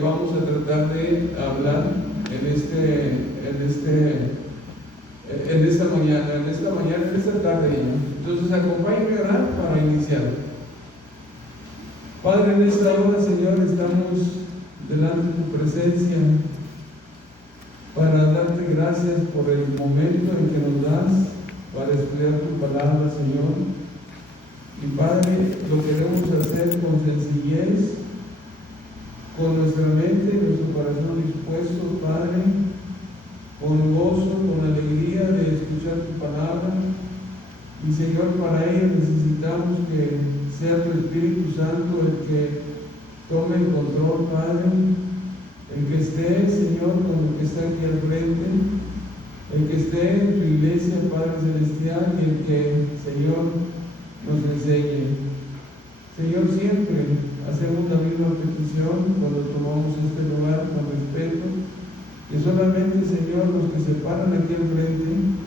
vamos a tratar de hablar en esta mañana, en esta tarde. Entonces, acompáñenme a orar para iniciar. Padre, en esta hora, Señor, estamos delante de tu presencia para darte gracias por el momento en que nos das para estudiar tu palabra, Señor. Y Padre, lo queremos hacer con sencillez, con nuestra mente y nuestro corazón dispuesto, Padre, con gozo, con alegría de escuchar tu palabra. Y Señor, para ello necesitamos que sea tu Espíritu Santo el que tome el control, Padre, el que esté, Señor, con el que está aquí al frente, el que esté en tu iglesia, Padre Celestial, y el que, Señor, nos enseñe. Señor, siempre hacemos la misma petición cuando tomamos este lugar con respeto, que solamente, Señor, los que se paran aquí al frente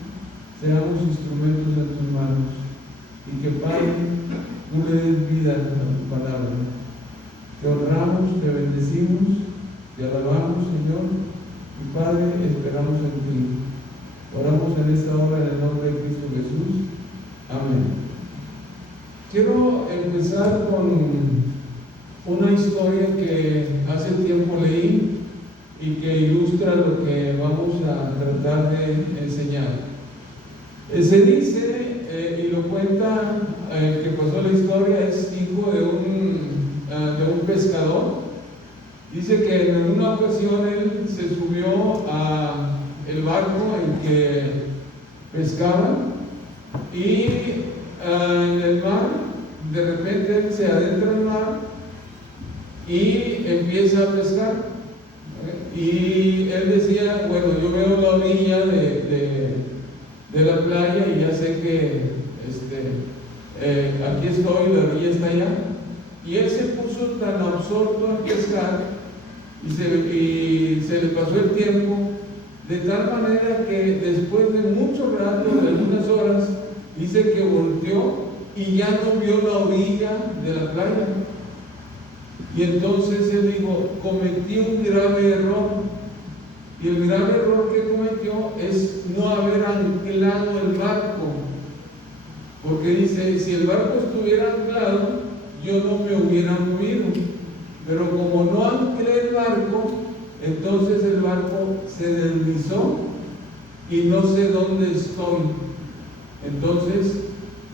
seamos instrumentos en tus manos, y que, Padre, tú le des vida a tu palabra. Te honramos, te bendecimos, te alabamos, Señor, y Padre, esperamos en ti. Oramos en esta hora en el nombre de Cristo Jesús. Amén. Quiero empezar con una historia que hace tiempo leí y que ilustra lo que vamos a tratar de enseñar. Se dice, y lo cuenta el que pasó la historia, es hijo de un pescador. Dice que en una ocasión él se subió a el barco en que pescaba y en el mar, de repente él se adentra en el mar y empieza a pescar. Y él decía, bueno, yo veo la orilla de la playa y ya sé que aquí estoy, la orilla está allá. Y él se puso tan absorto a pescar y se le pasó el tiempo, de tal manera que después de mucho rato, de algunas horas, dice que volteó y ya no vio la orilla de la playa. Y entonces él dijo, cometí un grave error. Y el grave error que cometió es no haber anclado el barco. Porque dice, si el barco estuviera anclado, yo no me hubiera movido. Pero como no anclé el barco, entonces el barco se deslizó y no sé dónde estoy. Entonces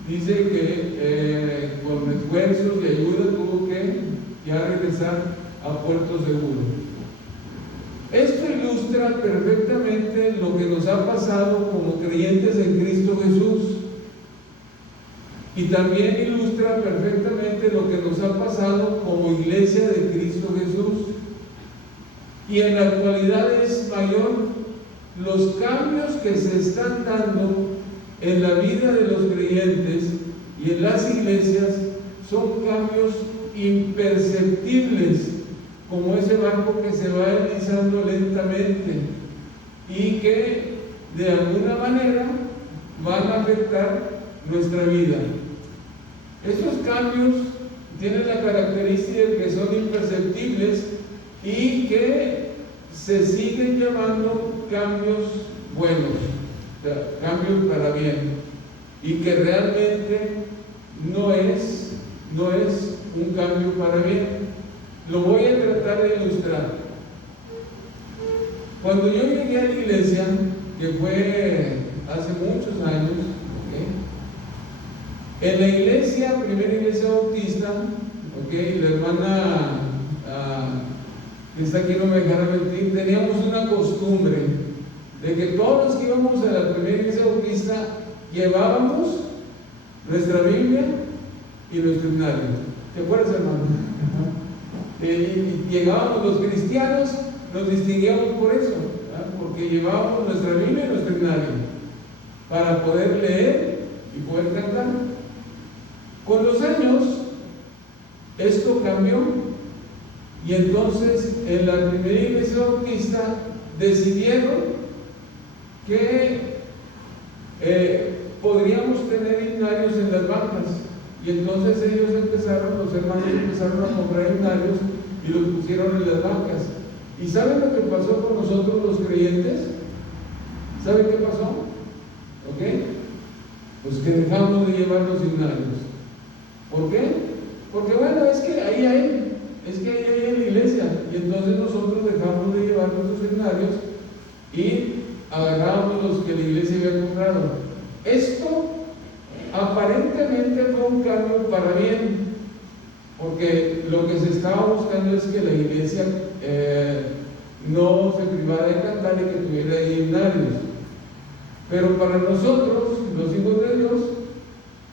dice que con esfuerzos y ayuda tuvo que ya regresar a puerto seguro. Esto ilustra perfectamente lo que nos ha pasado como creyentes en Cristo Jesús, y también ilustra perfectamente lo que nos ha pasado como iglesia de Cristo Jesús. Y en la actualidad es mayor los cambios que se están dando en la vida de los creyentes y en las iglesias. Son cambios imperceptibles, como ese barco que se va deslizando lentamente y que de alguna manera van a afectar nuestra vida. Estos cambios tienen la característica de que son imperceptibles y que se siguen llamando cambios buenos, o sea, cambios para bien, y que realmente no es un cambio para bien. Lo voy a tratar de ilustrar. Cuando yo llegué a la iglesia, que fue hace muchos años, en la iglesia, primera iglesia bautista, la hermana que está aquí no me dejará mentir, teníamos una costumbre de que todos los que íbamos a la primera iglesia bautista llevábamos nuestra Biblia y nuestro himnario. ¿Te acuerdas, hermano? Llegábamos los cristianos, nos distinguíamos por eso, ¿verdad? Porque llevábamos nuestra Biblia y nuestro himnario para poder leer y poder cantar. Con los años esto cambió, y entonces en la primera iglesia bautista decidieron que podríamos tener himnarios en las bancas. Y entonces ellos empezaron, los hermanos empezaron a comprar himnarios y los pusieron en las bancas. ¿Y saben lo que pasó con nosotros los creyentes? ¿Saben qué pasó? ¿Ok? Pues que dejamos de llevar los himnarios. ¿Por qué? Porque bueno, es que ahí hay en la iglesia, y entonces nosotros dejamos de llevar nuestros himnarios y agarramos los que la iglesia había comprado. Esto aparentemente fue un cambio para bien, porque lo que se estaba buscando es que la iglesia no se privara de cantar y que tuviera himnarios. Pero para nosotros, los hijos de Dios,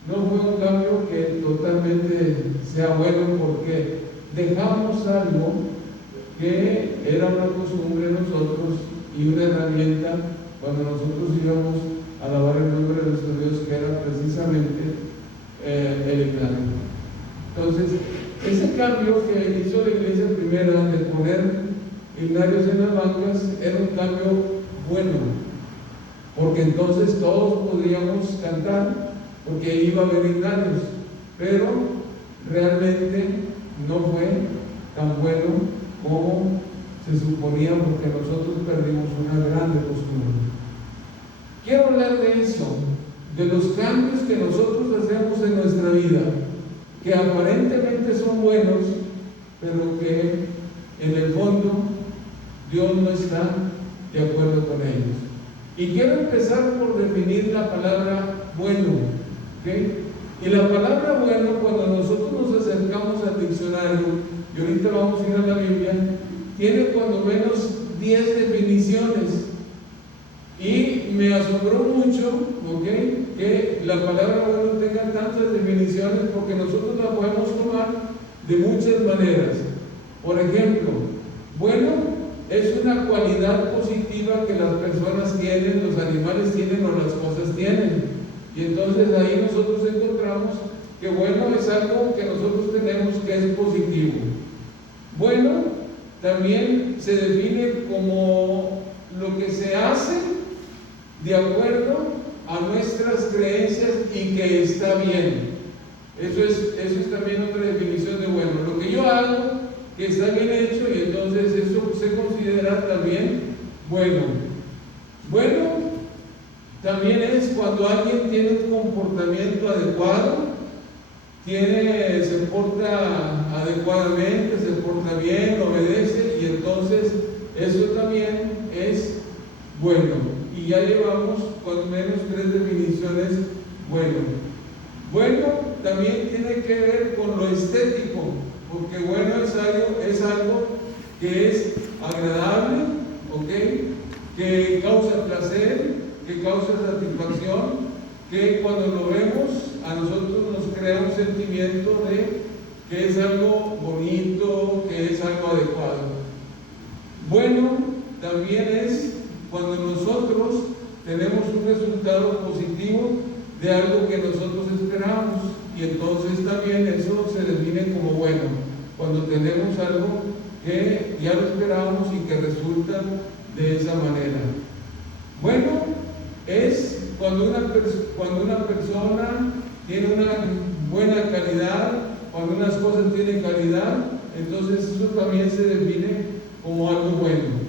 no fue un cambio que totalmente sea bueno, porque dejamos algo que era una costumbre de nosotros y una herramienta cuando nosotros íbamos a alabar el nombre de nuestro Dios, que era precisamente el himnario. Entonces, ese cambio que hizo la iglesia primera de poner himnarios en las bancas era un cambio bueno, porque entonces todos podríamos cantar, porque ahí iba a haber himnarios, pero realmente no fue tan bueno como se suponía, porque nosotros perdimos una grande costumbre. Quiero hablar de eso, de los cambios que nosotros hacemos en nuestra vida, que aparentemente son buenos, pero que en el fondo Dios no está de acuerdo con ellos. Y quiero empezar por definir la palabra bueno, ¿okay? Y la palabra bueno, cuando nosotros nos acercamos al diccionario, y ahorita vamos a ir a la Biblia, tiene cuando menos 10 definiciones. Y me asombró mucho, ¿okay?, que la palabra bueno tenga tantas definiciones, porque nosotros la podemos tomar de muchas maneras. Por ejemplo, bueno es una cualidad positiva que las personas tienen, los animales tienen o las cosas tienen. Y entonces ahí nosotros encontramos que bueno es algo que nosotros tenemos que es positivo. Bueno también se define como lo que se hace de acuerdo a nuestras creencias y que está bien. Eso es también otra definición de bueno. Lo que yo hago que está bien hecho, y entonces eso se considera también bueno. Bueno también es cuando alguien tiene un comportamiento adecuado, se porta adecuadamente, se porta bien, obedece, y entonces eso también es bueno. Y ya llevamos cuando menos 3 definiciones bueno. Bueno también tiene que ver con lo estético, porque bueno es algo que es agradable, ¿ok?, que causa placer, que causa satisfacción, que cuando lo vemos a nosotros nos crea un sentimiento de que es algo bonito, que es algo adecuado. Bueno también es cuando nosotros tenemos un resultado positivo de algo que nosotros esperamos, y entonces también eso se define como bueno, cuando tenemos algo que ya lo esperábamos y que resulta de esa manera. Bueno es cuando una persona tiene una buena calidad, cuando unas cosas tienen calidad, entonces eso también se define como algo bueno.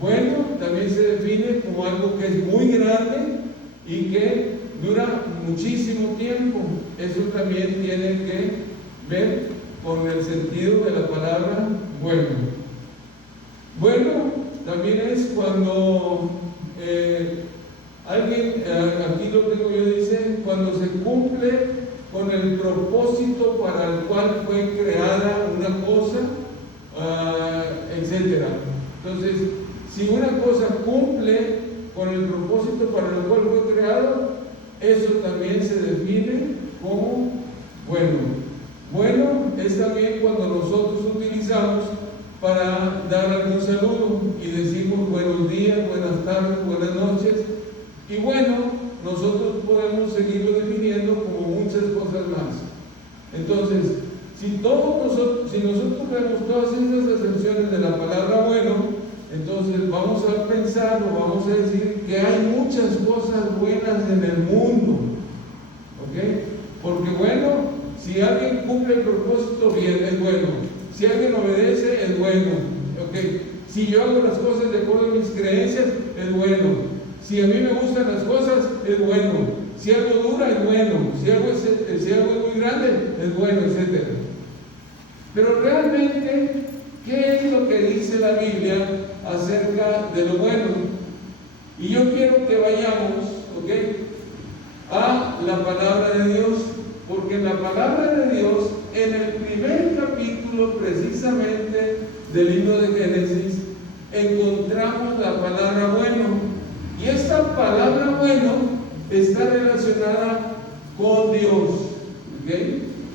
Bueno también se define como algo que es muy grande y que dura muchísimo tiempo. Eso también tiene que ver con el sentido de la palabra bueno. Bueno también es cuando alguien, aquí lo tengo yo, dice, cuando se cumple con el propósito para el cual fue creada una cosa, etcétera. Entonces, si una cosa cumple con el propósito para el cual fue creado, eso también se define como bueno. Bueno es también cuando nosotros utilizamos para dar algún saludo y decimos buenos días, buenas tardes, buenas noches. Y bueno, nosotros podemos seguirlo definiendo como muchas cosas más. Entonces, si nosotros vemos todas estas acepciones de la palabra bueno, entonces vamos a pensar o vamos a decir que hay muchas cosas buenas en el mundo, ¿ok? Porque bueno, si alguien cumple el propósito bien, es bueno. Si alguien obedece, bueno. Okay. Si yo hago las cosas de acuerdo a mis creencias, es bueno. Si a mí me gustan las cosas, es bueno. Si algo dura, es bueno. Si algo es muy grande, es bueno, etc. Pero realmente, ¿qué es lo que dice la Biblia acerca de lo bueno? Y yo quiero que vayamos, a la palabra de Dios, porque en la palabra de Dios, en el primer capítulo precisamente del libro de Génesis, encontramos la palabra bueno. Y esta palabra bueno está relacionada con Dios.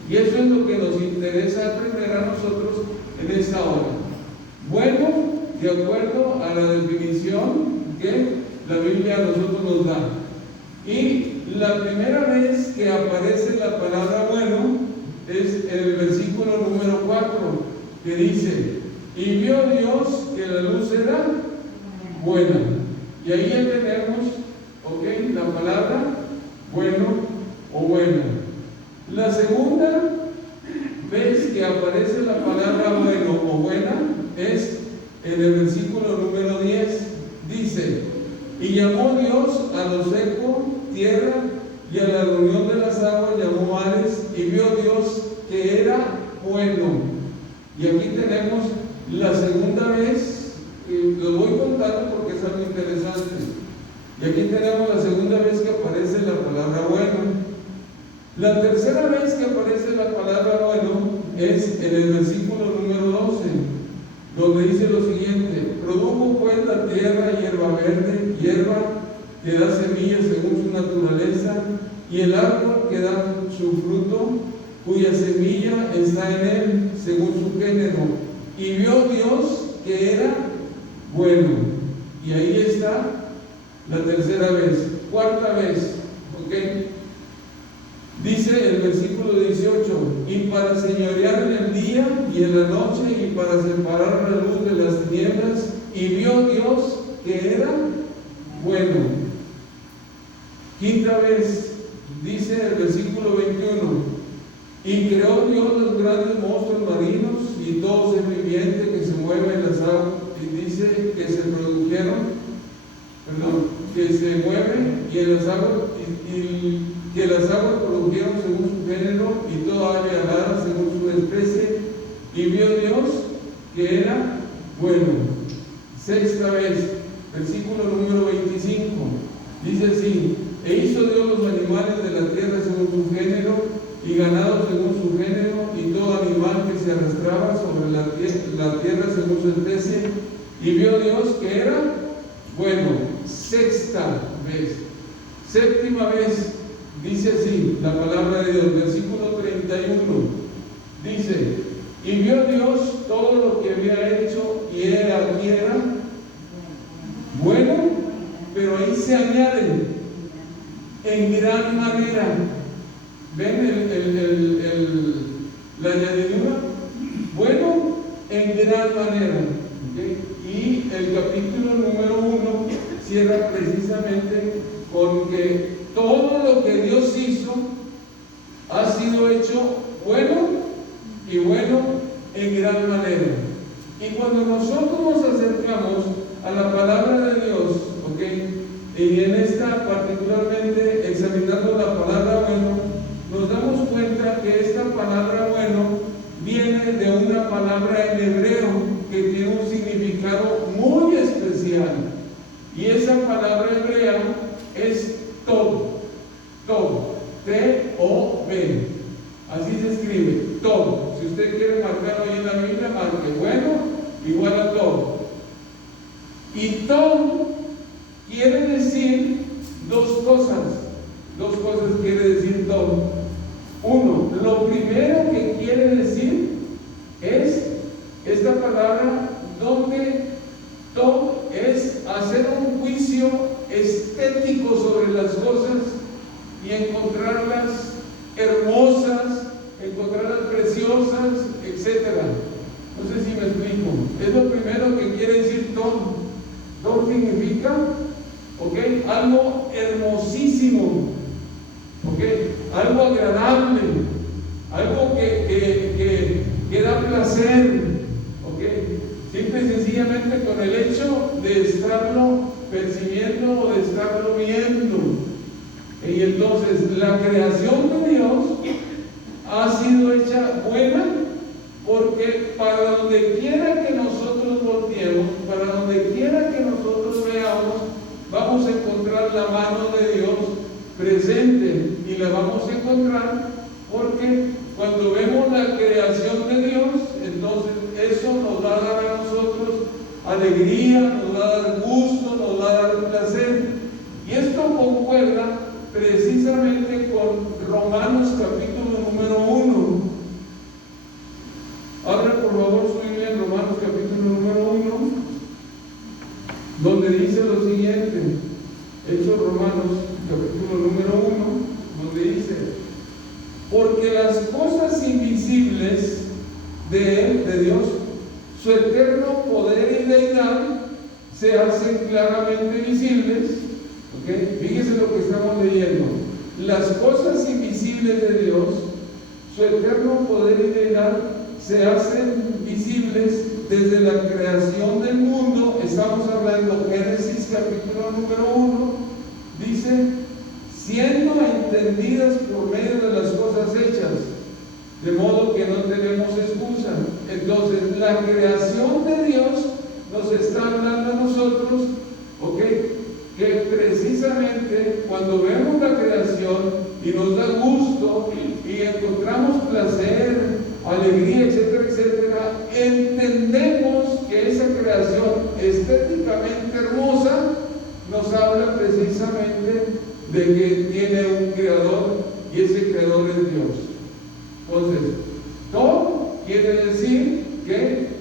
Y eso es lo que nos interesa aprender a nosotros en esta hora. Bueno, de acuerdo a la definición que la Biblia a nosotros nos da. Y la primera vez que aparece la palabra bueno es en el versículo número 4, que dice: y vio Dios que la luz era buena. Y ahí ya tenemos, la palabra bueno o buena. La segunda vez que aparece la palabra bueno o buena es en el versículo número 10. Dice: y llamó Dios a lo seco tierra, y a la reunión de las aguas llamó mares, y vio Dios que era bueno. Y aquí tenemos la segunda vez. Lo voy contando porque es algo interesante. Y aquí tenemos la segunda vez que aparece la palabra bueno. La tercera vez que aparece la palabra bueno es en el versículo número 12, donde dice lo siguiente: produjo pues la tierra hierba verde, hierba que da semillas según su naturaleza, y el árbol que da su fruto, cuya semilla está en él según su género. Y vio Dios que era bueno. Y ahí está la tercera vez. Cuarta vez, dice el versículo 18: y para señorear en el día y en la noche, y para separar la luz de las tinieblas, y vio Dios que era bueno. Quinta vez, dice el versículo 21: y creó Dios los grandes monstruos marinos y todo ser viviente que se mueve en las aguas. Y dice que se mueven y en las aguas, y que las aguas produjeron según su género, y toda ave alada según su especie. Y vio Dios que era bueno. Sexta vez, versículo número 25, dice así: e hizo Dios los animales de la tierra según su género, y ganado según su género, y todo animal que se arrastraba sobre la tierra según su especie. Y vio Dios que era bueno. Sexta vez. Séptima vez, dice así la palabra de Dios, versículo 31, dice: y vio Dios todo lo que había hecho, y era bueno, pero ahí se añade en gran manera. ¿Ven la añadidura? Bueno, en gran manera. Y el capítulo número 1 cierra precisamente con que todo lo que Dios hizo ha sido hecho bueno, y bueno en gran manera. Y cuando nosotros nos acercamos a la palabra de Dios, y en esta particularmente examinando la palabra bueno, nos damos cuenta que esta palabra bueno viene de una palabra en hebreo que tiene un significado muy especial. Y esa palabra hebrea es tov, T-O-V. Así se escribe, tov. Si usted quiere marcarlo ahí en la Biblia, marque bueno igual a tov. Y tov quiere decir dos cosas. Dos cosas quiere decir tov. Uno, lo primero que quiere decir es esta palabra donde tov es hacer un juicio estético sobre las cosas y encontrarlas hermosas, encontrarlas preciosas, etc. No sé si me explico. Es lo primero que quiere decir tov. Tov significa, algo hermosísimo, algo agradable, algo que da placer, simple y sencillamente con el hecho de estarlo percibiendo o de estarlo viendo. Y entonces la creación de Dios ha sido hecha buena, porque para donde quiera que nosotros volteemos, para donde quiera que nosotros veamos, vamos a encontrar la mano de Dios presente, y la vamos a encontrar porque cuando vemos la creación de Dios, entonces eso nos va a dar a nosotros alegría, nos va a dar gusto, nos va a dar placer. Y esto concuerda precisamente con Romanos capítulo número 1. Abra por favor su Biblia en Romanos capítulo número 1, donde dice lo siguiente. Hechos Romanos capítulo número 1, donde dice: porque las cosas invisibles de Él, de Dios, su eterno poder y deidad, se hacen claramente visibles. ¿Okay? Fíjese lo que estamos leyendo. Las cosas invisibles de Dios, su eterno poder y deidad, se hacen visibles desde la creación del mundo. Estamos hablando Génesis capítulo número 1, dice: siendo entendidas por medio de las cosas hechas, de modo que no tenemos excusa. Entonces, la creación de Dios nos está hablando a nosotros, ¿ok?, que precisamente cuando vemos la creación y nos da gusto y encontramos placer, alegría, etcétera, etcétera, entendemos que esa creación estéticamente hermosa nos habla precisamente de que tiene un creador, y ese creador es Dios. Entonces, todo quiere decir que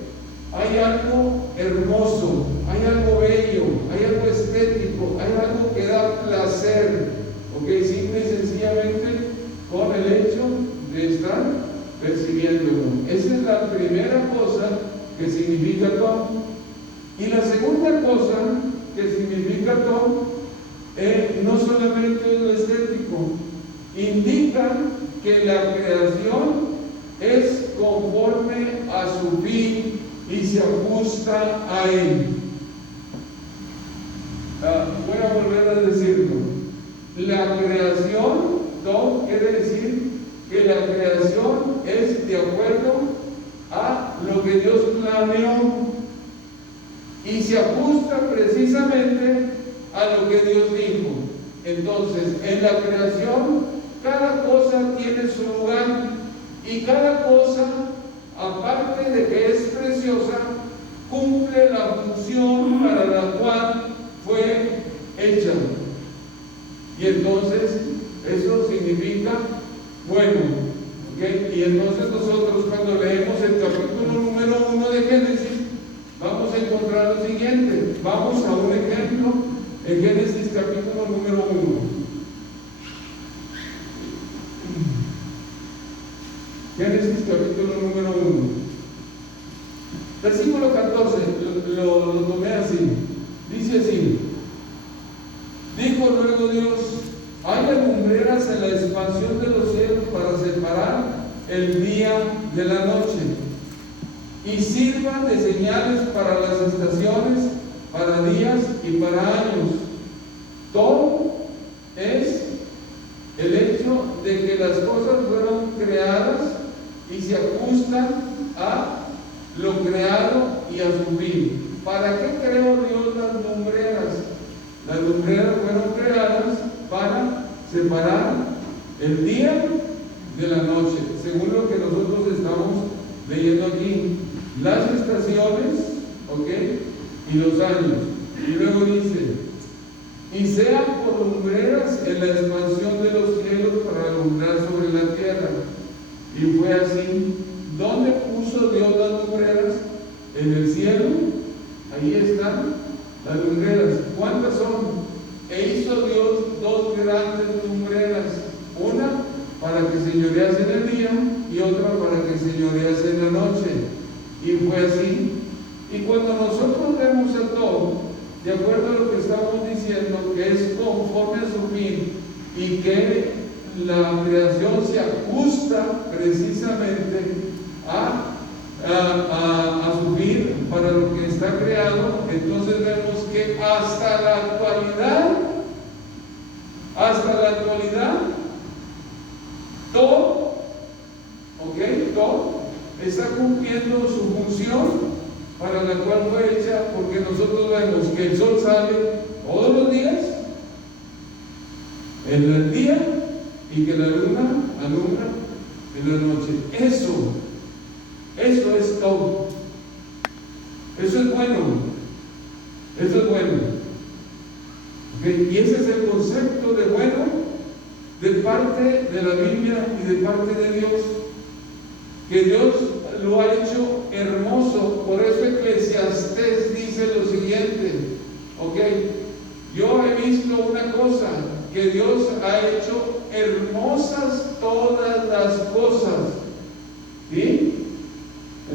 hay algo hermoso, hay algo bello, hay algo estético, hay algo que da placer, ¿ok? Simple y sencillamente con el hecho de estar percibiéndolo. Esa es la primera cosa que significa todo. Y la segunda cosa que significa todo, no solamente lo estético, indica que la creación es conforme a su fin y se ajusta a él. Voy a volver a decirlo. La creación, todo quiere decir que la creación es de acuerdo a lo que Dios planeó y se ajusta precisamente a lo que Dios dijo. Entonces, en la creación, cada cosa tiene su lugar, y cada cosa, aparte de que es preciosa, cumple la función para la cual fue hecha. Y entonces, eso significa bueno. ¿Okay? Y entonces nosotros, cuando leemos el capítulo número 1 de Génesis, vamos a encontrar lo siguiente. Vamos a un ejemplo en Génesis capítulo número 1. Génesis capítulo número 1. Versículo 14, lo tomé así. Dice así: dijo luego Dios: haya lumbreras en la expansión de los cielos para separar el día de la noche, y sirvan de señales para las estaciones, para días y para años. Todo es el hecho de que las cosas fueron creadas y se ajustan a lo creado y a su fin. ¿Para qué creó Dios las lumbreras? Las lumbreras fueron creadas para separar el día de la noche, según lo que nosotros estamos leyendo aquí. Las estaciones, ¿ok?, y los años. Y luego dice: y sean por lumbreras en la expansión de los cielos para alumbrar sobre la tierra. Y fue así. ¿Dónde puso Dios las lumbreras? En el cielo. Ahí están las lumbreras. ¿Cuántas son? E hizo Dios dos grandes lumbreras, una para que señorease en el día y otra para que señorease en la noche. Y fue así. Y cuando nosotros vemos el todo, de acuerdo a lo que estamos diciendo, que es conforme a su fin y que la creación se ajusta precisamente a su fin para lo que está creado, entonces vemos que hasta la actualidad, todo está cumpliendo su función para la cual fue hecha, porque nosotros vemos que el sol sale todos los días, en el día, y que la luna alumbra en la noche. Eso es todo. Eso es bueno. ¿Okay? Y ese es el concepto de bueno de parte de la Biblia y de parte de Dios, que Dios lo ha hecho hermoso. Por eso Eclesiastés dice lo siguiente, yo he visto una cosa, que Dios ha hecho hermosas todas las cosas, ¿sí?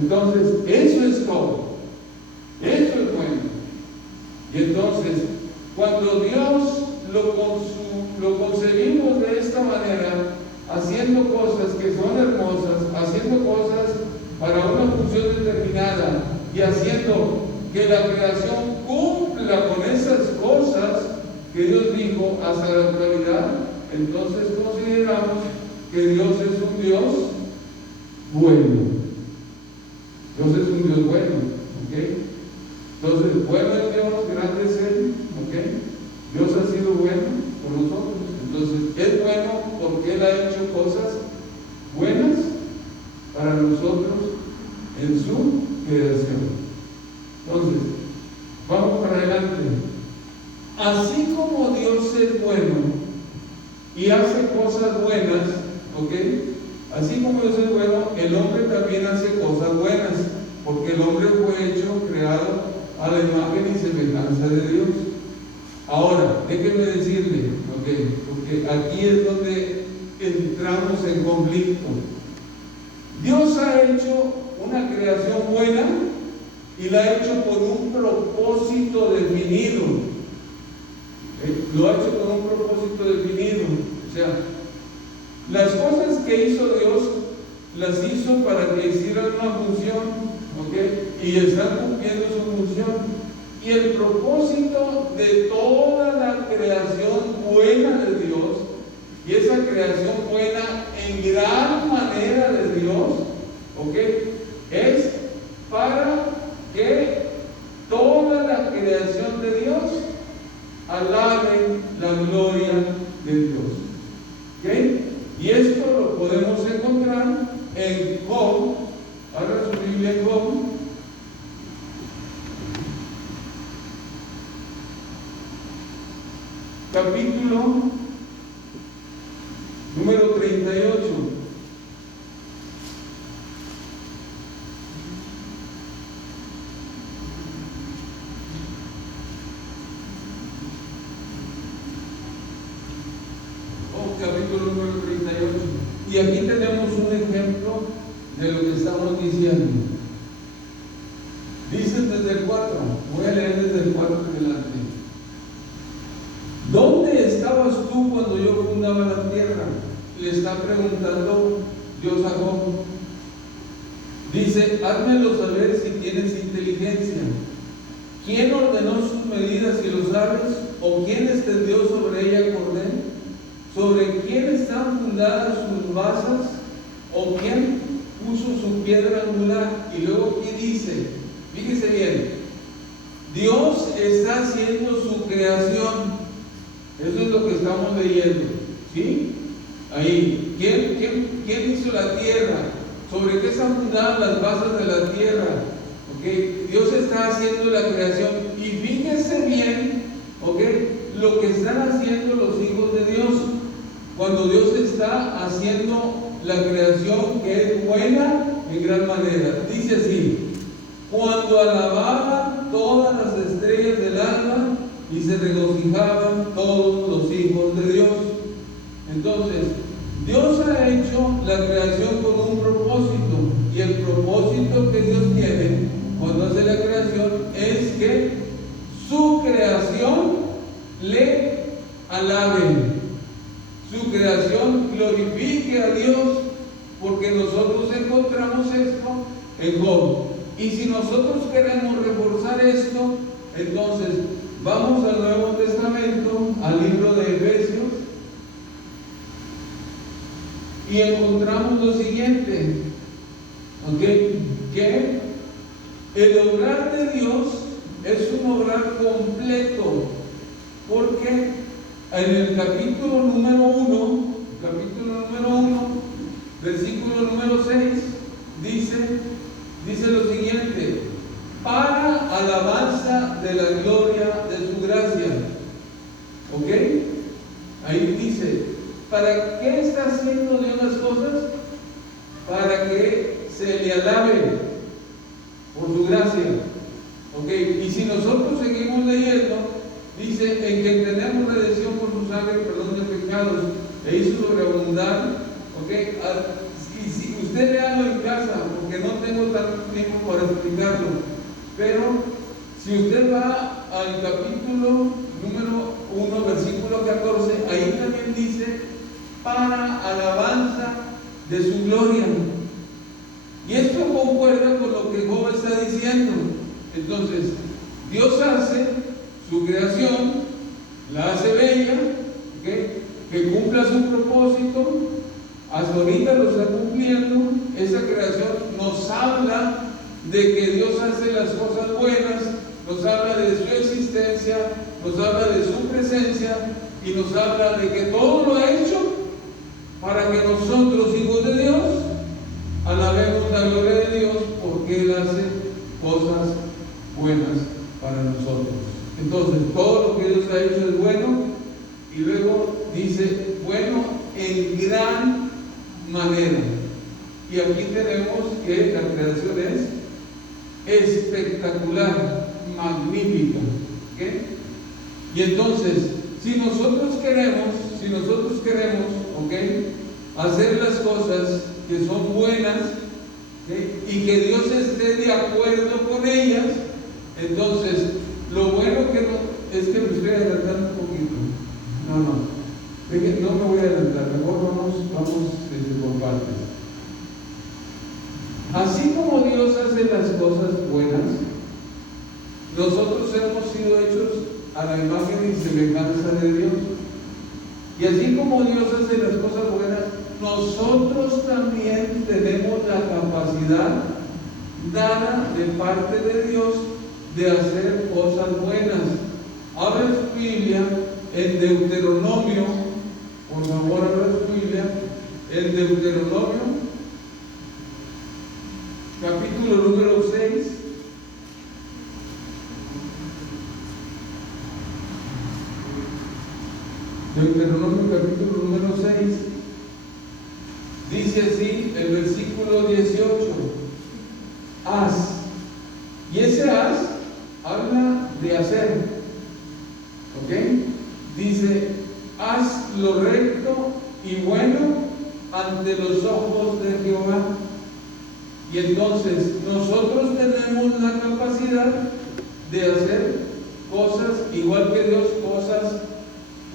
Entonces, eso es todo, eso es bueno. Y entonces, cuando Dios lo concebimos de esta manera, haciendo cosas que son hermosas, haciendo cosas para una función determinada y haciendo que la creación cumpla con esas cosas que Dios dijo hasta la actualidad, entonces consideramos que Dios es un Dios bueno. Dios es un Dios bueno, Entonces, bueno es Dios, grande es Él, Dios ha sido bueno por nosotros. Entonces, es bueno porque Él ha hecho cosas buenas para nosotros en su creación. Entonces, vamos para adelante. Así como Dios es bueno y hace cosas buenas, así como Dios es bueno, el hombre también hace cosas buenas, porque el hombre fue hecho, creado a la imagen y semejanza de Dios. Ahora, déjenme decirle, porque aquí es donde entramos en conflicto. Dios ha hecho una creación buena y la ha hecho por un propósito definido. Lo ha hecho con un propósito definido. O sea, las cosas que hizo Dios las hizo para que hicieran una función, y están cumpliendo su función. Y el propósito de toda la creación buena de Dios, y esa creación buena en gran manera de Dios, es para que toda la creación de Dios alabe la gloria de Dios. Y esto lo podemos encontrar en Job. Ahora su Biblia en Job. Capítulo número 38. Capítulo número 38. Y aquí tenemos un ejemplo de lo que estamos diciendo. Dice desde el 4, voy a leer desde el 4 en adelante. ¿Dónde estabas tú cuando yo fundaba la tierra? Le está preguntando Dios a Job. Dice, házmelo saber si tienes inteligencia. ¿Quién ordenó sus medidas si lo sabes? ¿O quién extendió sobre ella cordel? ¿Sobre quién están fundadas sus basas? ¿O quién puso su piedra angular? Y luego, ¿qué dice? Fíjese bien, Dios está haciendo su creación. Eso es lo que estamos leyendo, ¿sí? Ahí, ¿quién hizo la tierra? ¿Sobre qué están fundadas las bases de la tierra? Dios está haciendo la creación. Y fíjese bien, lo que están haciendo los hijos de Dios. Cuando Dios está haciendo la creación que es buena en gran manera. Dice así, cuando alababan todas las estrellas del alma y se regocijaban todos los hijos de Dios. Entonces, Dios ha hecho la creación con un propósito, y el propósito que Dios tiene cuando hace la creación es que su creación le alabe. Su creación glorifique a Dios, porque nosotros encontramos esto en Job. Y si nosotros queremos reforzar esto, entonces vamos al Nuevo Testamento, al libro de Efesios, y encontramos lo siguiente, ¿ok? Que el obrar de Dios es un obrar completo, porque en el capítulo número 1, versículo número 6, dice lo siguiente: para alabanza de la gloria de su gracia. ¿Ok? Ahí dice, ¿para qué está haciendo Dios las cosas? Para que se le alabe por su gracia. ¿Ok? Y si nosotros seguimos leyendo, dice, en que tenemos redención por su sangre, perdón de pecados, e hizo sobreabundar. ¿Ok? Y si usted léalo en casa, porque no tengo tanto tiempo para explicarlo, pero si usted va al capítulo número 1, versículo 14, ahí también dice, para alabanza de su gloria. Y esto concuerda con lo que Job está diciendo. Entonces, Dios hace su creación, la hace bella, ¿okay?, que cumpla su propósito. Hasta ahorita lo está cumpliendo. Esa creación nos habla de que Dios hace las cosas buenas, nos habla de su existencia, nos habla de su presencia y nos habla de que todo lo ha hecho para que nosotros, hijos de Dios, alabemos la gloria de Dios, porque Él hace cosas buenas para nosotros. Entonces, todo lo que Dios ha hecho es bueno, y luego dice, bueno en gran manera. Y aquí tenemos que la creación es espectacular, magnífica. ¿Okay? Y entonces, si nosotros queremos, ¿okay?, hacer las cosas que son buenas, ¿okay?, y que Dios esté de acuerdo con ellas, entonces, lo bueno que no, es que me estoy adelantando un poquito. No me voy a adelantar, mejor vamos por partes. Así como Dios hace las cosas buenas, nosotros hemos sido hechos a la imagen y semejanza de Dios. Y así como Dios hace las cosas buenas, nosotros también tenemos la capacidad dada de parte de Dios de hacer cosas buenas. Abre su Biblia en Deuteronomio, por favor, abre su Biblia en Deuteronomio, capítulo número 6. Deuteronomio capítulo número 6, dice así el versículo 18: haz. Y ese haz habla de hacer, ¿ok? Dice, haz lo recto y bueno ante los ojos de Jehová. Y entonces nosotros tenemos la capacidad de hacer cosas igual que Dios, cosas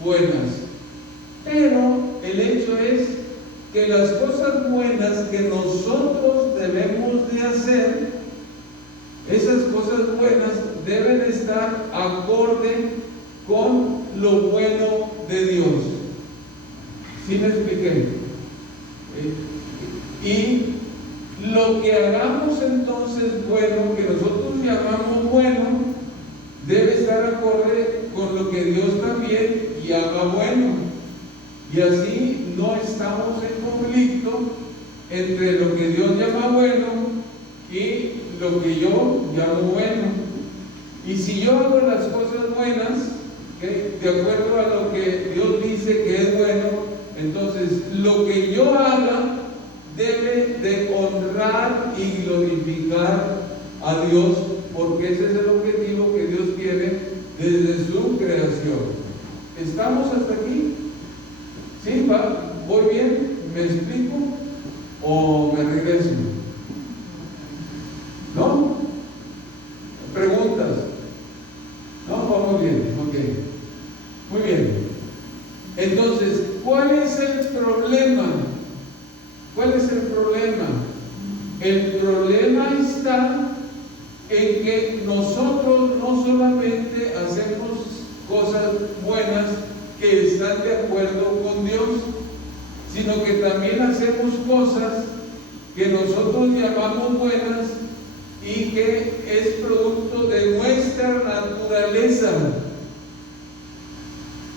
buenas. Pero el hecho es que las cosas buenas que nosotros debemos de hacer, esas cosas buenas deben estar acorde con lo bueno de Dios. ¿Sí me expliqué? Y lo que hagamos entonces bueno, que nosotros llamamos bueno, debe estar acorde con lo que Dios también llama bueno. Y así no estamos en conflicto entre lo que Dios llama bueno y lo que yo llamo bueno. Y si yo hago las cosas buenas, ¿okay?, de acuerdo a lo que Dios dice que es bueno, entonces lo que yo haga debe de honrar y glorificar a Dios, porque ese es el objetivo que Dios tiene desde su creación. ¿Estamos hasta aquí? ¿Sí? ¿Voy bien? ¿Me explico? ¿O me regreso? ¿No? ¿Preguntas? No, vamos bien, ok. Muy bien. Entonces, ¿cuál es el problema? ¿Cuál es el problema? El problema está en que nosotros sino que también hacemos cosas que nosotros llamamos buenas y que es producto de nuestra naturaleza.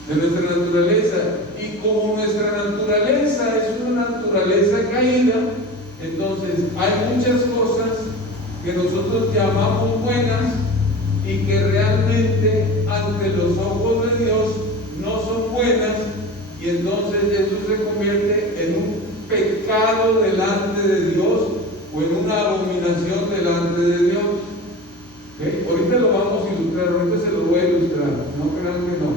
De nuestra naturaleza. Y como nuestra naturaleza es una naturaleza caída, entonces hay muchas cosas que nosotros llamamos buenas y que realmente ante los ojos de Dios no son buenas, y entonces eso se convierte en un pecado delante de Dios o en una abominación delante de Dios. ¿Okay? Ahorita lo vamos a ilustrar, ahorita se lo voy a ilustrar, no crean que no.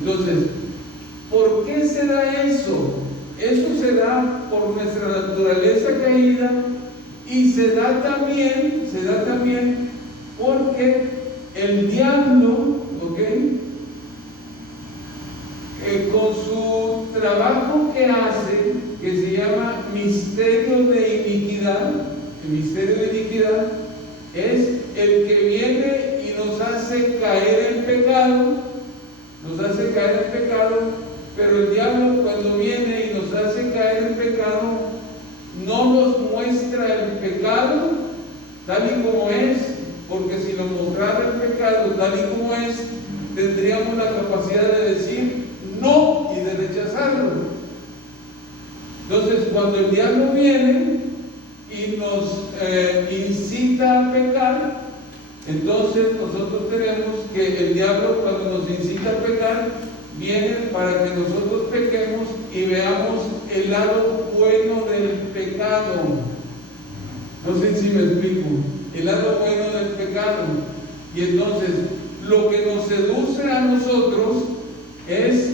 Entonces, ¿por qué se da eso? Eso se da por nuestra naturaleza caída, y se da también porque el diablo, ¿ok? Con su trabajo que hace, que se llama misterio de iniquidad, el misterio de iniquidad es el que viene y nos hace caer en pecado, pero el diablo cuando viene y nos hace caer en pecado, no nos muestra el pecado tal y como es, porque si nos mostrara el pecado tal y como es, tendríamos la capacidad de decir no y de rechazarlo. Entonces, cuando el diablo viene y nos incita a pecar, entonces nosotros tenemos que el diablo, cuando nos incita a pecar, viene para que nosotros pequemos y veamos el lado bueno del pecado. No sé si me explico. El lado bueno del pecado. Y entonces, lo que nos seduce a nosotros es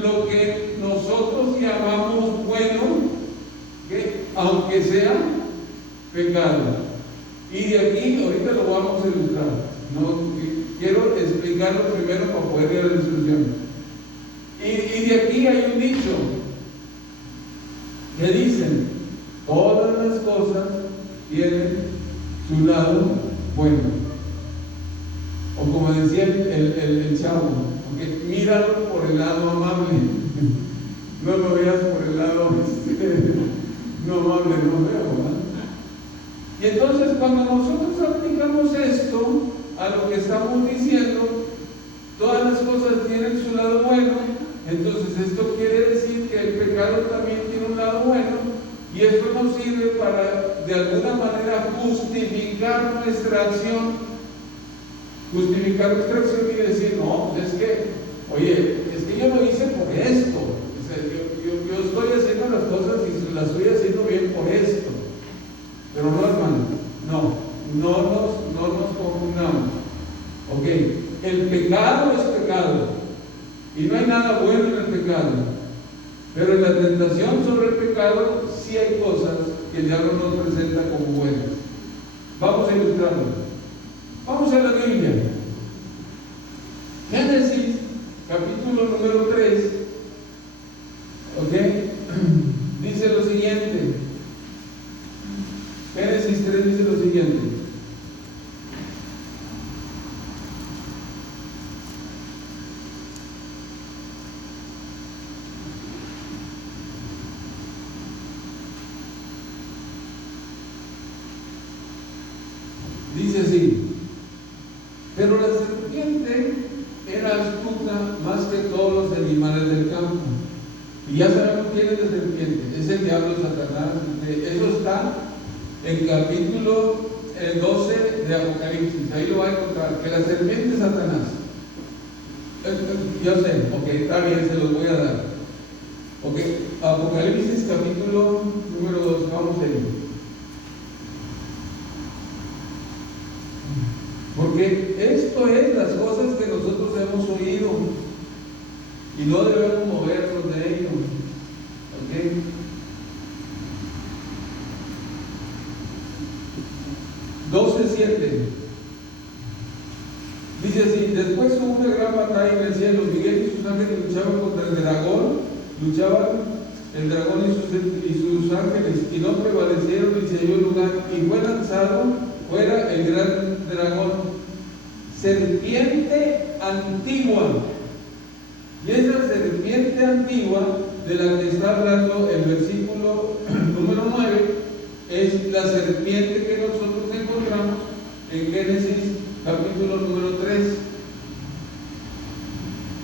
lo que nosotros llamamos bueno, ¿okay? Aunque sea pecado. Y de aquí, ahorita lo vamos a ilustrar. No, quiero explicarlo primero para poder ir a la ilustración. Y de aquí hay un dicho que dicen: todas las cosas tienen su lado bueno. O como decía el chavo, okay, míralo por el lado amable, no lo veas por el lado no amable, no veo, ¿verdad? Y entonces, cuando nosotros aplicamos esto a lo que estamos diciendo, todas las cosas tienen su lado bueno. Entonces, esto quiere decir que el pecado también tiene un lado bueno, y esto nos sirve para, de alguna manera, justificar nuestra acción. Justificar nuestra acción y decir: no, es que, oye, es que yo lo hice por esto. O sea, yo estoy haciendo las cosas y las estoy haciendo bien por esto. Pero no, hermano, no nos confundamos. Ok, el pecado es pecado, y no hay nada bueno en el pecado, pero en la tentación sobre el pecado sí hay cosas que el diablo nos presenta como buenas. Vamos a ilustrarlo. Vamos a la Biblia. Génesis, capítulo número 3, ok, dice lo siguiente. Génesis 3 dice lo siguiente: dice así: pero la serpiente era astuta más que todos los animales del campo. Y ya sabemos quién es la serpiente, es el diablo, Satanás. Eso está en capítulo 12 de Apocalipsis, ahí lo va a encontrar, que la serpiente es Satanás. Yo sé, ok, está bien, se los voy a dar. Ok, Apocalipsis capítulo número 2, vamos a ir. Porque esto es las cosas que nosotros hemos oído y no debemos movernos de ello. ¿Ok? Dice así: después hubo una gran batalla en el cielo. Miguel y sus ángeles luchaban contra el dragón, el dragón y sus ángeles, y no prevalecieron, y se halló lugar, y fue lanzado fuera el gran dragón, serpiente antigua. Y esa serpiente antigua de la que está hablando el versículo número 9 es la serpiente que nosotros encontramos en Génesis capítulo número 3.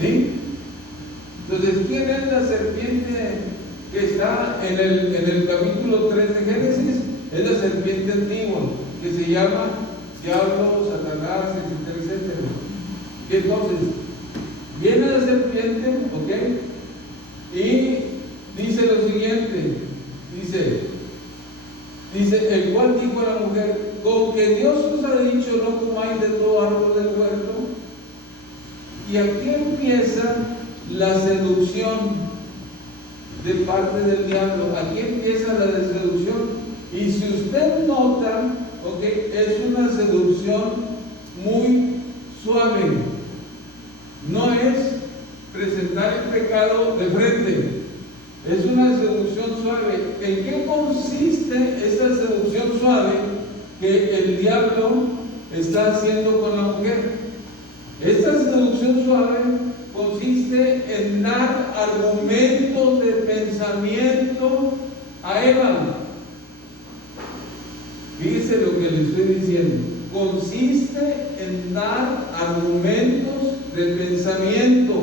¿Sí? Entonces, ¿quién es la serpiente que está en el capítulo 3 de Génesis? Es la serpiente antigua, que se llama Diablo, Satanás, etcétera, etcétera. Y entonces, viene la serpiente, ¿ok? Y dice lo siguiente, dice, el cual dijo a la mujer, con que Dios os ha dicho no comáis de todo árbol del huerto. Y aquí empieza la seducción de parte del diablo. Aquí empieza la seducción. Y si usted nota, es una seducción muy suave. No es presentar el pecado de frente. Es una seducción suave. ¿En qué consiste esta seducción suave que el diablo está haciendo con la mujer? Esta seducción suave consiste en dar argumentos de pensamiento a Eva. Fíjese lo que le estoy diciendo. Consiste en dar argumentos de pensamiento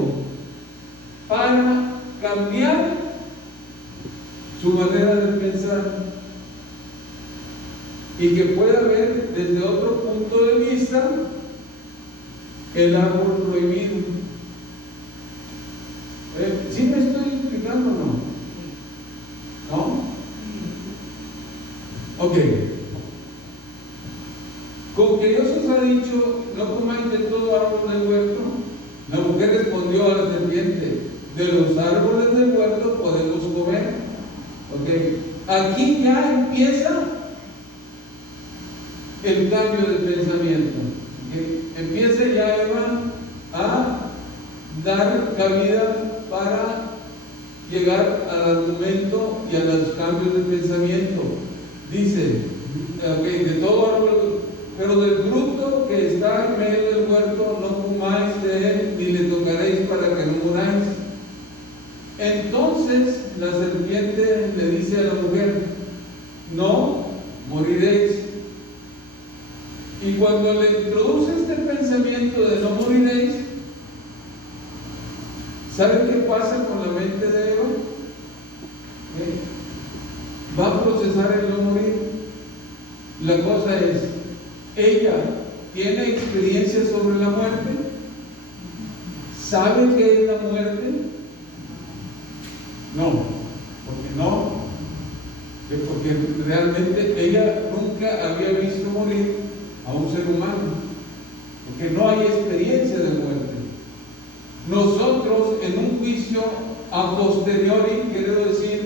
para cambiar su manera de pensar y que pueda ver desde otro punto de vista el árbol prohibido. ¿Sí me estoy explicando o no? ¿No? Ok. Con que Dios os ha dicho, no comáis de todo árbol del huerto, la mujer respondió a la serpiente, de los árboles del huerto podemos comer. Ok. Aquí ya empieza el cambio de pensamiento. ¿Okay? Empieza ya Eva a dar cabida para llegar al argumento y a los cambios de pensamiento. Dice, de todo árbol, pero del fruto que está en medio del huerto no comáis de él, ni le tocaréis para que no muráis. Entonces la serpiente le dice a la mujer, no moriréis. Y cuando le introduce este pensamiento de no moriréis, ¿saben qué pasa con la mente de Eva? Va a procesar el no morir. La cosa es, ella tiene experiencia sobre la muerte, sabe qué es la muerte. No, porque realmente ella nunca había visto morir a un ser humano, porque no hay experiencia de muerte. Nosotros en un juicio a posteriori, quiero decir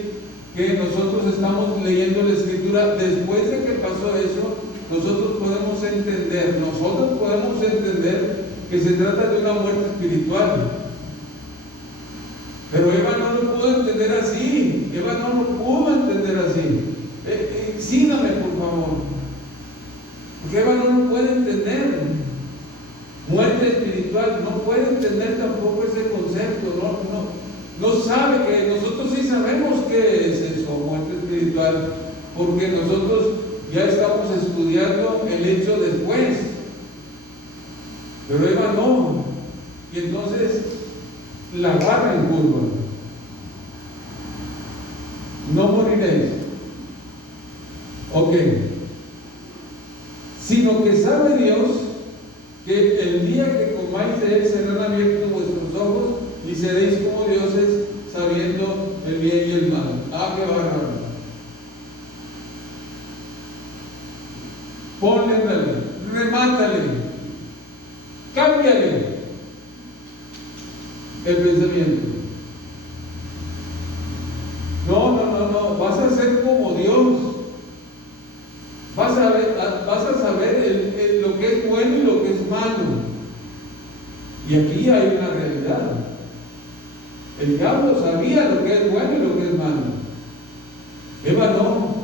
que nosotros estamos leyendo la escritura después de que pasó eso, nosotros podemos entender que se trata de una muerte espiritual. Pero Eva no lo pudo entender así. Sígame, por favor. Porque Eva no lo puede entender. Muerte espiritual, no puede entender tampoco ese concepto. No sabe que nosotros sí sabemos qué es eso, muerte espiritual, porque nosotros ya estamos estudiando el hecho después. Pero Eva no. Y entonces la agarra en curva. No moriréis. Ok. Sino que sabe Dios que el día que comáis de él serán abiertos vuestros ojos y seréis como dioses, sabiendo el bien y el mal. Ah, qué bárbaro. Ponle en la, remátale, cámbiale el pensamiento. No, vas a ser como Dios. Vas a saber lo que es bueno y lo que es malo. Y aquí hay una realidad. El diablo sabía lo que es bueno y lo que es malo. Eva no.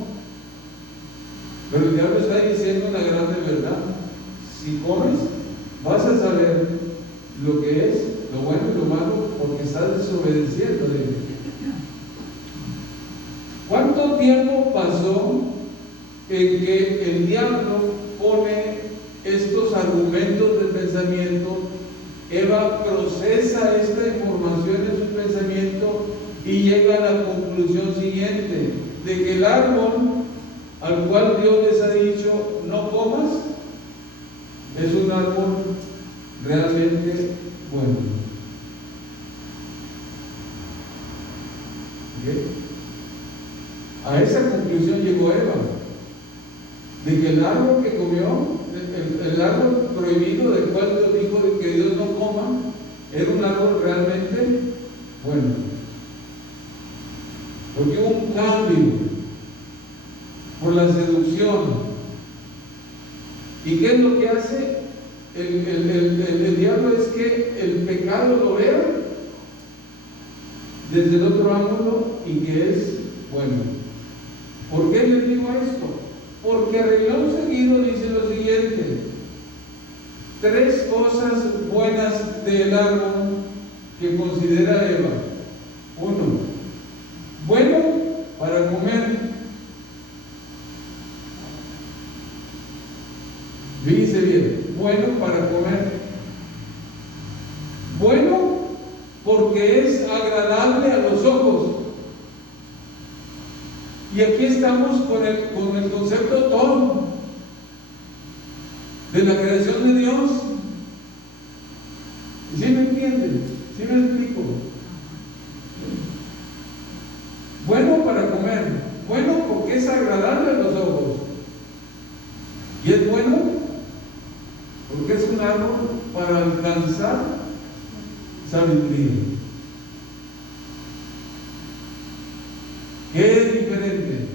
Pero el diablo está diciendo una grande verdad. Si comes, vas a saber lo que es lo bueno y lo malo, porque estás desobedeciendo de él. argumentos del pensamiento, Eva procesa esta información en su pensamiento y llega a la conclusión siguiente, de que el árbol al cual Dios les ha dicho no comas, es un árbol realmente bueno. ¿Okay? A esa conclusión llegó Eva, de que el árbol que comió, el árbol prohibido del cual Dios dijo de que Dios no coma, era un árbol realmente bueno. Porque hubo un cambio por la seducción. ¿Y qué es lo que hace el diablo? Es que el pecado lo vea desde el otro ángulo y que es bueno. ¿Por qué les digo esto? Porque a renglón seguido dice lo siguiente: 3 cosas buenas del árbol que considera Eva. 1, bueno para comer. Dice bien, bueno para comer. Bueno porque es agradable a los ojos. Y aquí estamos con el concepto todo de la creación de Dios. ¿Sí me entienden? ¿Sí me explico? Bueno para comer, bueno porque es agradable a los ojos. Y es bueno porque es un árbol para alcanzar sabiduría. ¿Qué diferente?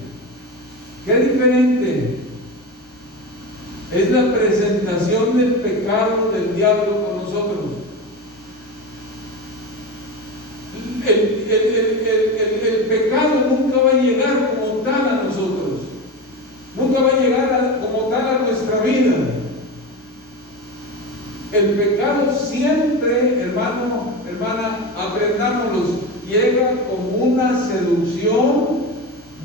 ¿Qué diferente es la presentación del pecado del diablo con nosotros? El pecado nunca va a llegar como tal a nosotros, nunca va a llegar como tal a nuestra vida. El pecado siempre, hermano, hermana, aprendámoslo, llega como una seducción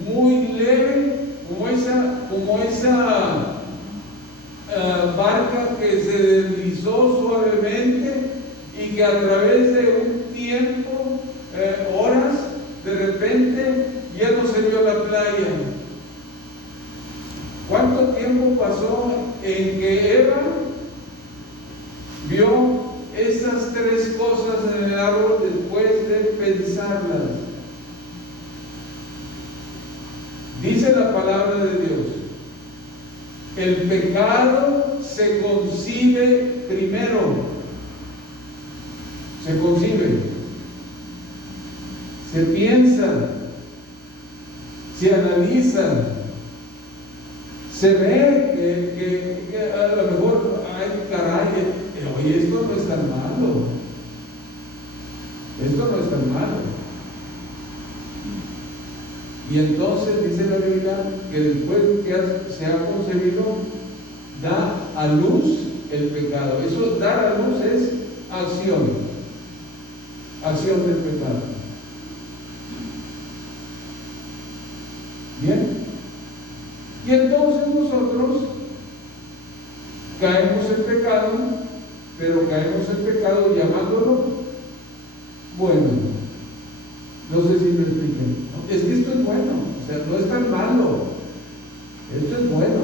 muy leve, como esa barca que se deslizó suavemente y que a través de un tiempo, horas, de repente ya no se vio la playa. ¿Cuánto tiempo pasó en que Eva vio esas 3 cosas en el árbol después de pensarlas? Dice la palabra de Dios: el pecado se concibe primero. Se concibe, se piensa, se analiza, se ve que a lo mejor, ay caray, oye, esto no es tan malo, esto no es tan malo. Y entonces dice la Biblia que después que se ha concebido, da a luz el pecado. Eso, dar a luz, es acción del pecado. Bien, y entonces nosotros caemos en pecado, pero caemos en pecado llamándolo bueno. No sé si me expliquen. Es que esto es bueno, o sea, no es tan malo, esto es bueno,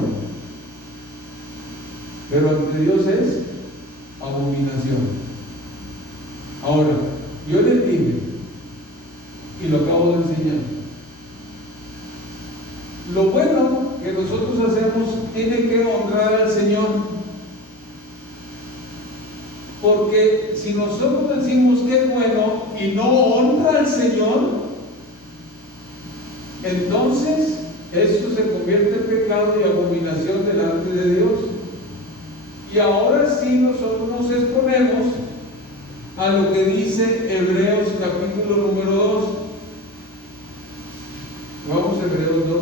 pero ante Dios es abominación. Ahora, yo les dije, y lo acabo de enseñar, lo bueno que nosotros hacemos tiene que honrar al Señor, porque si nosotros decimos que es bueno y no honra al Señor, entonces eso se convierte en pecado y abominación delante de Dios. Y ahora sí nosotros nos exponemos a lo que dice Hebreos capítulo número 2. Vamos a Hebreos 2.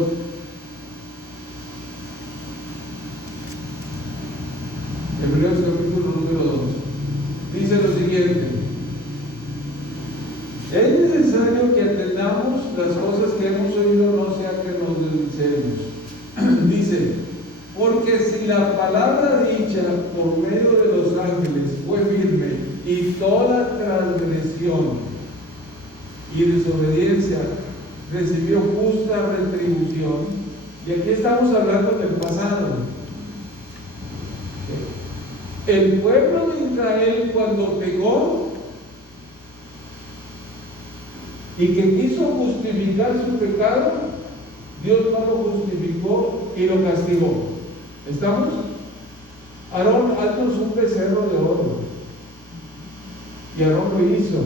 Hebreos capítulo número 2. Dice lo siguiente: es necesario que atendamos las cosas que hemos oído, no sea que nos deslicemos. Dice: porque si la palabra dicha por medio y toda transgresión y desobediencia recibió justa retribución. Y aquí estamos hablando del pasado. El pueblo de Israel, cuando pecó y que quiso justificar su pecado, Dios no lo justificó y lo castigó. ¿Estamos? Aarón, haznos un becerro de oro. Y Aarón lo hizo.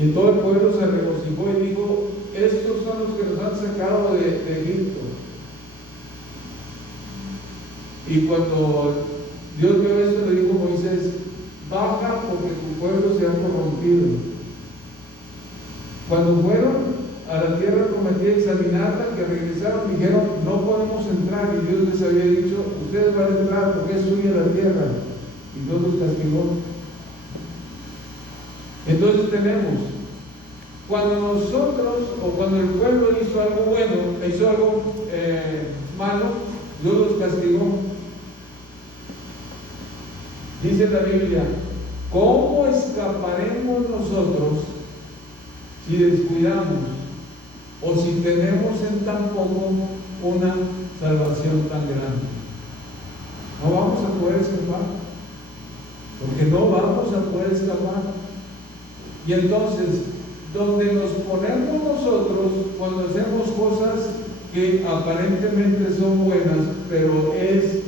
Y todo el pueblo se regocijó y dijo: estos son los que nos han sacado de Egipto. Y cuando Dios vio esto, le dijo a Moisés: baja, porque tu pueblo se ha corrompido. Cuando fueron a la tierra prometida a examinarla, que regresaron, dijeron: no podemos entrar. Y Dios les había dicho: ustedes van a entrar porque es suya la tierra. Y Dios los castigó. Entonces tenemos, cuando nosotros o cuando el pueblo hizo algo bueno, hizo algo malo, Dios los castigó. Dice la Biblia: ¿cómo escaparemos nosotros si descuidamos o si tenemos en tan poco una salvación tan grande? No vamos a poder escapar, porque no vamos a poder escapar. Y entonces, donde nos ponemos nosotros cuando hacemos cosas que aparentemente son buenas, pero es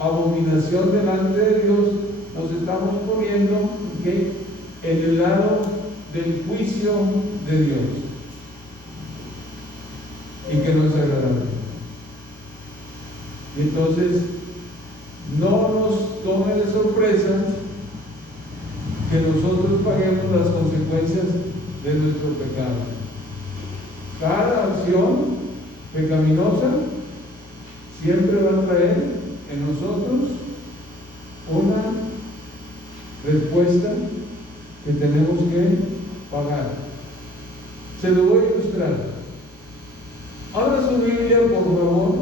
abominación delante de Dios, nos estamos poniendo en el lado del juicio de Dios, y que no es agradable. Y entonces, no nos tome de sorpresa que nosotros paguemos las consecuencias de nuestro pecado. Cada acción pecaminosa siempre va a traer en nosotros una respuesta que tenemos que pagar. Se lo voy a ilustrar. Abra su Biblia, por favor,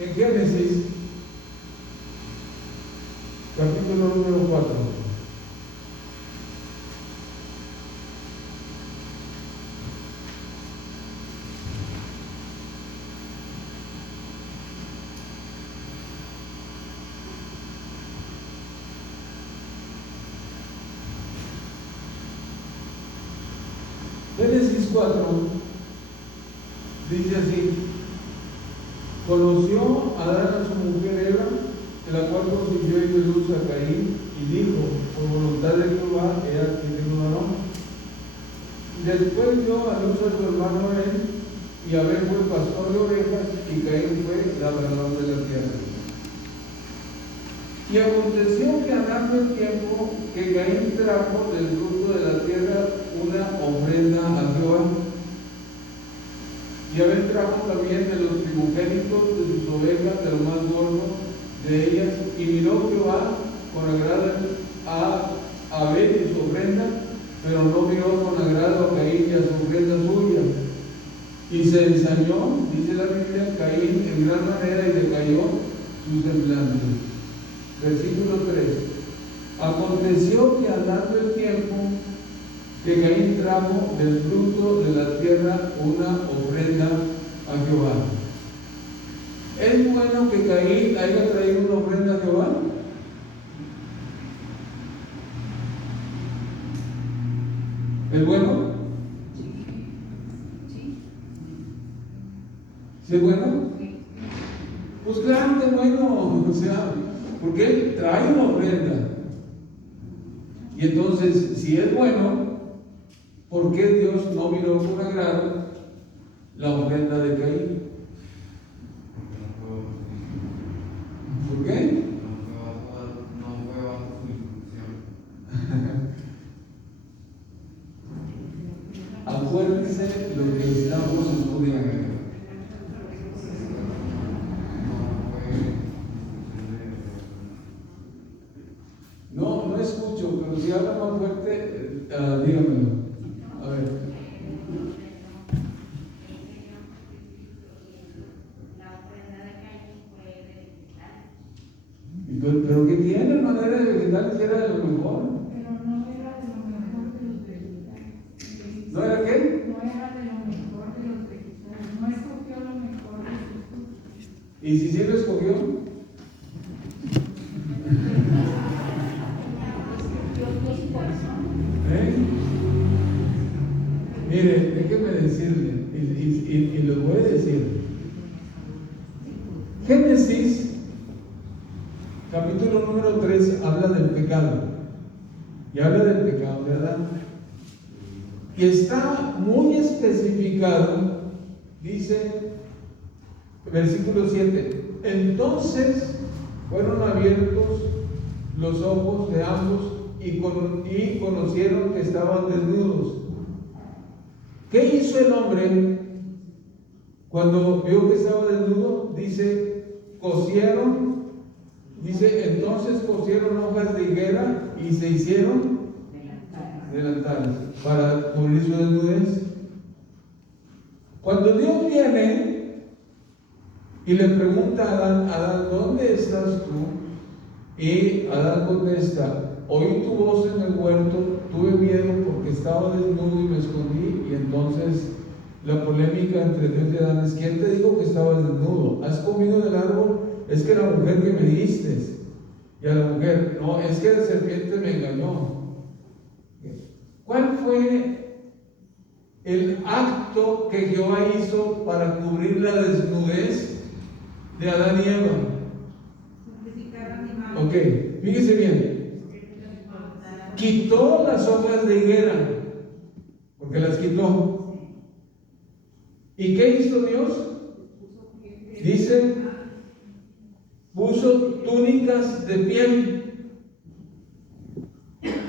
en Génesis, capítulo número 4. Génesis 4 dice así: conoció Adán a su mujer Eva, de la cual concibió y dio luz a Caín, y dijo: por voluntad de Jehová he adquirido un varón. Después dio a luz a su hermano Abel, y Abel fue pastor de ovejas, y Caín fue labrador de la tierra. Y aconteció que andando el tiempo, que Caín trajo del fruto de la tierra una ofrenda a Jehová. Y Abel trajo también de los primogénitos de sus ovejas, de lo más gordo de ellas. Y miró Jehová con agrado a Abel y su ofrenda, pero no miró con agrado a Caín y a su ofrenda suya. Y se ensañó, dice la Biblia, Caín en gran manera, y decayó su semblante. Versículo 3. Aconteció que andando el tiempo, que Caín trajo del fruto de la tierra una ofrenda a Jehová. ¿Es bueno que Caín haya traído una ofrenda a Jehová? ¿Es bueno? ¿Sí es bueno? Pues claro que es bueno, o sea, porque él trae una ofrenda. Y entonces, si es bueno, ¿por qué Dios no miró con agrado la ofrenda de Caín? ¿Por qué? No fue bajo su instrucción. Acuérdense lo que estamos estudiando. No escucho, pero si habla más fuerte, dígamelo. A ver. ¿Pero qué tiene? Manera de vegetal que era de lo mejor. Pero no era Mire, déjeme decirle, y lo voy a decir. Génesis, capítulo número 3, habla del pecado. Y habla del pecado de Adán. Y está muy especificado, dice, versículo 7. Entonces fueron abiertos los ojos de ambos y conocieron que estaban desnudos. ¿Qué hizo el hombre cuando vio que estaba desnudo? Dice, cosieron, dice, entonces cosieron hojas de higuera y se hicieron delantales para cubrir su desnudez. Cuando Dios viene y le pregunta a Adán, Adán, ¿dónde estás tú? Y Adán contesta, oí tu voz en el huerto, tuve miedo porque estaba desnudo y me escondí. Y entonces la polémica entre Dios y Adán es, ¿quién te dijo que estabas desnudo? ¿Has comido del árbol? Es que la mujer que me diste. Y a la mujer, no, es que la serpiente me engañó. ¿Cuál fue el acto que Jehová hizo para cubrir la desnudez de Adán y Eva? Ok, fíjese bien. Quitó las hojas de higuera, porque las quitó. ¿Y qué hizo Dios? Dice, puso túnicas de piel.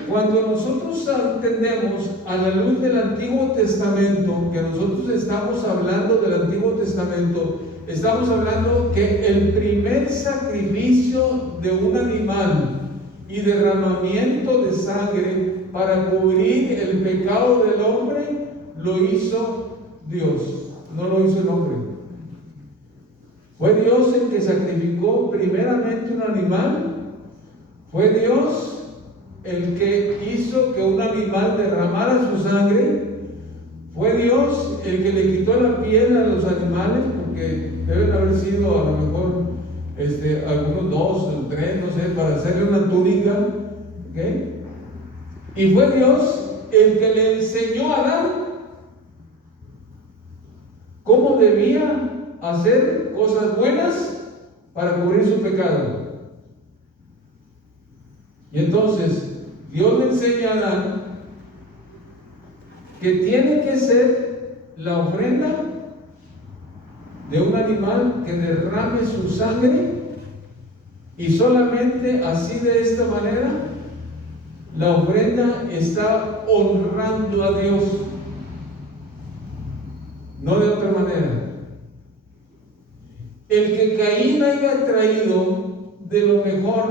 Cuando nosotros entendemos a la luz del Antiguo Testamento, que nosotros estamos hablando del Antiguo Testamento, estamos hablando que el primer sacrificio de un animal y derramamiento de sangre para cubrir el pecado del hombre lo hizo Dios, no lo hizo el hombre. Fue Dios el que sacrificó primeramente un animal. Fue Dios el que hizo que un animal derramara su sangre. Fue Dios el que le quitó la piel a los animales, porque deben haber sido a lo mejor algunos 2 o 3, no sé, para hacerle una túnica. ¿Okay? Y fue Dios el que le enseñó a Adán cómo debía hacer cosas buenas para cubrir su pecado. Y entonces Dios le enseña a Adán que tiene que ser la ofrenda de un animal que derrame su sangre, y solamente así, de esta manera, la ofrenda está honrando a Dios, no de otra manera. El que Caín haya traído de lo mejor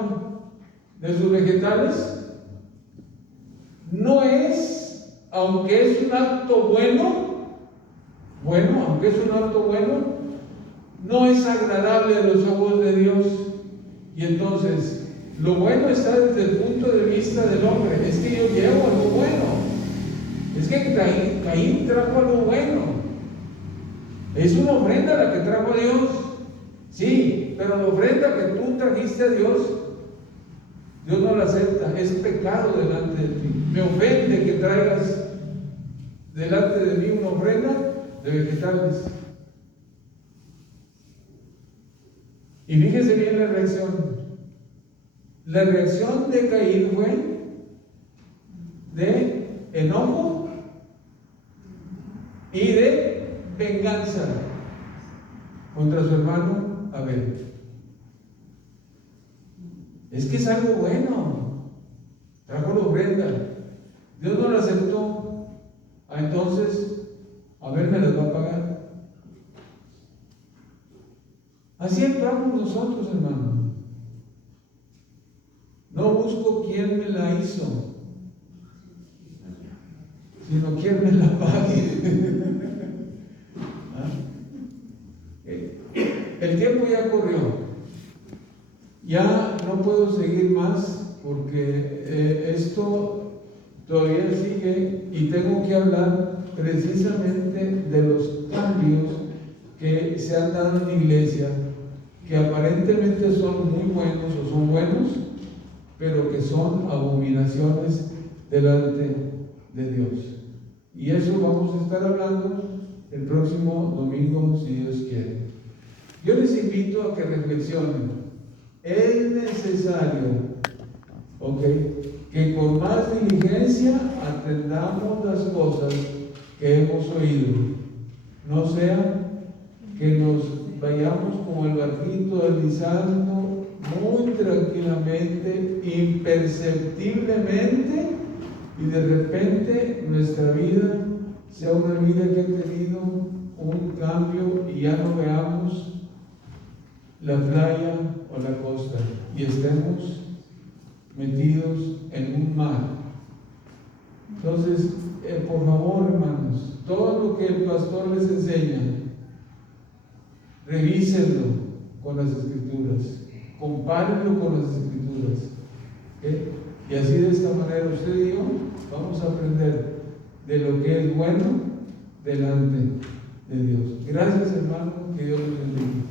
de sus vegetales no es, aunque es un acto aunque es un acto bueno, no es agradable a los ojos de Dios. Y entonces, lo bueno está desde el punto de vista del hombre. Es que yo llevo algo bueno. Es que Caín trajo algo bueno. Es una ofrenda la que trajo a Dios. Sí, pero la ofrenda que tú trajiste a Dios, Dios no la acepta. Es pecado delante de ti. Me ofende que traigas delante de mí una ofrenda de vegetales. Y fíjese bien la reacción. La reacción de Caín fue de enojo y de venganza contra su hermano Abel. Es que es algo bueno. Trajo la ofrenda. Dios no la aceptó. Entonces, Abel me las va a pagar. Así actuamos nosotros, hermano. No busco quién me la hizo, sino quién me la pague. El tiempo ya corrió. Ya no puedo seguir más porque esto todavía sigue, y tengo que hablar precisamente de los cambios que se han dado en la iglesia, que aparentemente son muy buenos o son buenos, pero que son abominaciones delante de Dios. Y eso vamos a estar hablando el próximo domingo, si Dios quiere. Yo les invito a que reflexionen. Es necesario, ¿ok?, que con más diligencia atendamos las cosas que hemos oído. No sea que nos vayamos como el barquito deslizando muy tranquilamente, imperceptiblemente, y de repente nuestra vida sea una vida que ha tenido un cambio y ya no veamos la playa o la costa y estemos metidos en un mar. Entonces, por favor, hermanos, todo lo que el pastor les enseña, revísenlo con las Escrituras, compárenlo con las Escrituras, ¿okay? Y así, de esta manera, usted y yo vamos a aprender de lo que es bueno delante de Dios. Gracias, hermano, que Dios los bendiga.